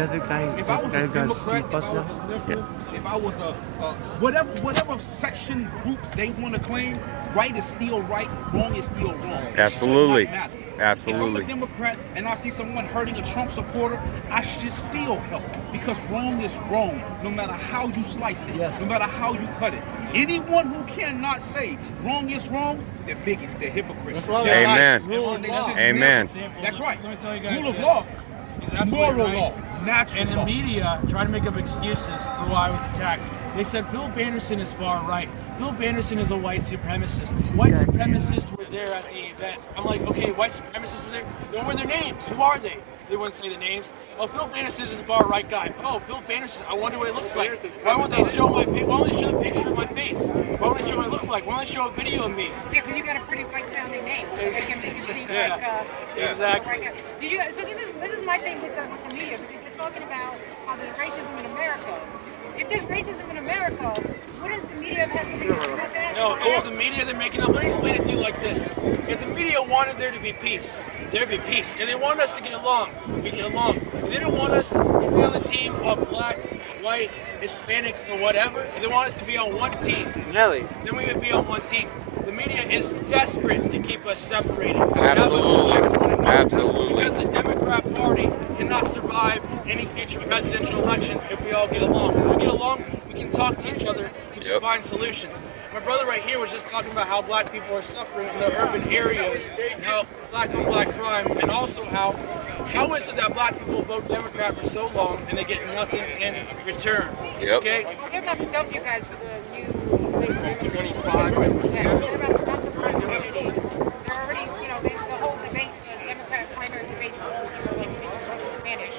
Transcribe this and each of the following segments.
if I was a Democrat, if I was a liberal, if I was a whatever section group they want to claim, right is still right, wrong is still wrong. Absolutely. It should not matter. Absolutely. If I'm a Democrat and I see someone hurting a Trump supporter, I should still help because wrong is wrong, no matter how you slice it, no matter how you cut it. Anyone who cannot say wrong is wrong, they're bigots, they're hypocrites. Amen. Amen. That's right. Let me tell you guys Rule of this. law, He's absolutely moral right. law, natural And the law. media tried to make up excuses for why I was attacked. They said Philip Anderson is far right. Philip Anderson is a white supremacist. White supremacists were there at the event. I'm like, okay, white supremacists were there. They don't wear their names. Who are they? They wouldn't say the names. Oh, Philip Anderson is a far right guy. Oh, Philip Anderson. I wonder what it looks like. Why won't they show my? Why won't they show the picture of my face? Why won't they show what I look like? Why won't they show a video of me? Yeah, because you got a pretty white-sounding name. They can make it seem like Exactly. right guy. Did you? So this is my thing with the media because they're talking about how there's racism in America. If there's racism in America, wouldn't the media have had something to do with that? No, it's the media they're making up. Let me explain it to you like this. If the media wanted there to be peace, there'd be peace. And they wanted us to get along, we get along. If they didn't want us to be on the team of black, white, Hispanic, or whatever, if they want us to be on one team, then we would be on one team. The media is desperate to keep us separated. Absolutely. Absolutely. Because the Democrat Party cannot survive any future presidential elections if we all get along. If we get along, we can talk to each other, we can find solutions. My brother right here was just talking about how black people are suffering in the urban areas, how black on black crime, and also how is it that black people vote Democrat for so long and they get nothing in return? Okay? Well, they're about to dump you guys for the new wave of 25. Yeah, so they're about to dump the black community. They're already, the whole debate, the Democrat primary debates were all like speaking broken Spanish.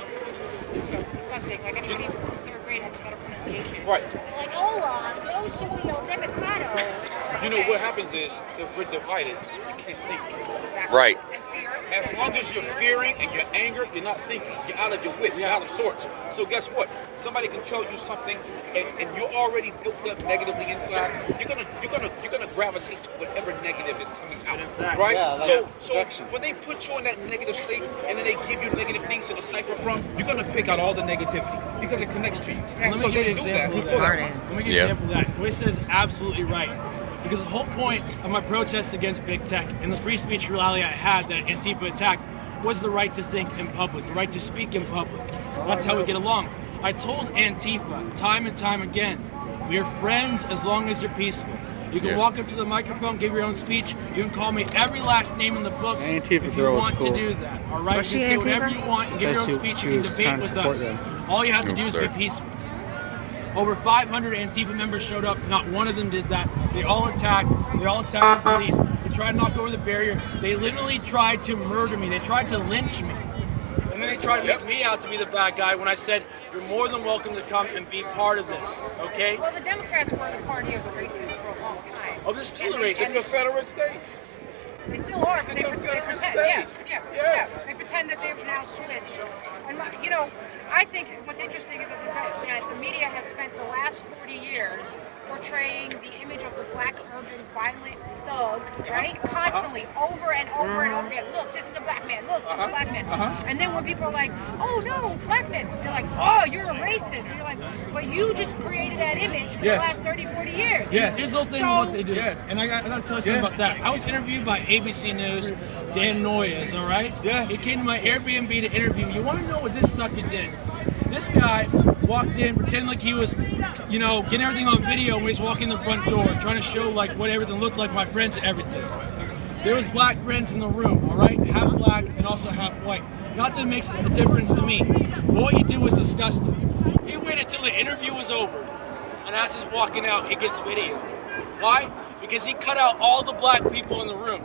Disgusting. Like anybody in third grade has a better pronunciation. Right. They're like, hola, yo soy el democrado. You know what happens is if we're divided, you can't think. Exactly. Right. And fear. As long as you're fearing and you're angry, you're not thinking. You're out of your wits. You're out of sorts. So guess what? Somebody can tell you something, and you're already built up negatively inside. You're gonna gravitate to whatever negative is coming out, right? Yeah, so when they put you in that negative state, and then they give you negative things to decipher from, you're gonna pick out all the negativity because it connects to you. Let me So give you they an do that example of before that. that. Let me give you an example of that. What he says is absolutely right. Because the whole point of my protest against big tech and the free speech rally I had that Antifa attacked was the right to think in public, the right to speak in public. That's how we get along. I told Antifa time and time again, we're friends as long as you're peaceful. You can walk up to the microphone, give your own speech. You can call me every last name in the book if you want to do that. All right, you can say whatever you want and give your own speech. You can debate with us. All you have to do is be peaceful. Over 500 Antifa members showed up. Not one of them did that. They all attacked. They all attacked the police. They tried to knock over the barrier. They literally tried to murder me. They tried to lynch me. And then they tried to make me out to be the bad guy when I said, you're more than welcome to come and be part of this, okay? Well, the Democrats were the party of the racists for a long time. Oh, they're still the racists. The Confederate States. They still are, but they Confederate pretend. States. Yeah. They pretend that they've now switched. And I think what's interesting is that the media has spent the last 40 years portraying the image of the black urban violent thug, right? Constantly, over and over and over again. Look, this is a black man. Look, this is a black man. And then when people are like, oh no, black men, they're like, oh, you're a racist. And you're like, but you just created that image for the last 30, 40 years. Here's the whole thing with what they do. And I got to tell you something about that. I was interviewed by ABC News, Dan Noyes, all right? Yeah. He came to my Airbnb to interview me. You want to know what this sucker did? This guy walked in, pretending like he was, getting everything on video when he was walking in the front door, trying to show like what everything looked like, my friends and everything. There was black friends in the room, all right? Half black and also half white. Not that it makes a difference to me. But what he did was disgusting. He waited till the interview was over, and as he's walking out, he gets video. Why? Because he cut out all the black people in the room.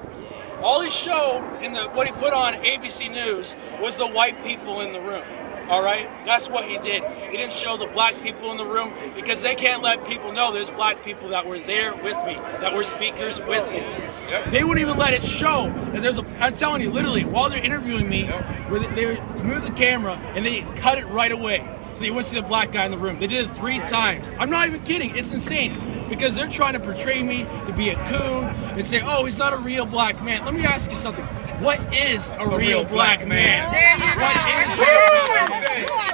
All he showed in what he put on ABC News was the white people in the room. All right, that's what he did. He didn't show the black people in the room because they can't let people know there's black people that were there with me, that were speakers with me. They wouldn't even let it show. And I'm telling you, literally, while they're interviewing me, they move the camera and they cut it right away. So you wouldn't see the black guy in the room. They did it 3 times. I'm not even kidding. It's insane because they're trying to portray me to be a coon and say, oh, he's not a real black man. Let me ask you something. What is a real black man? There you go. What is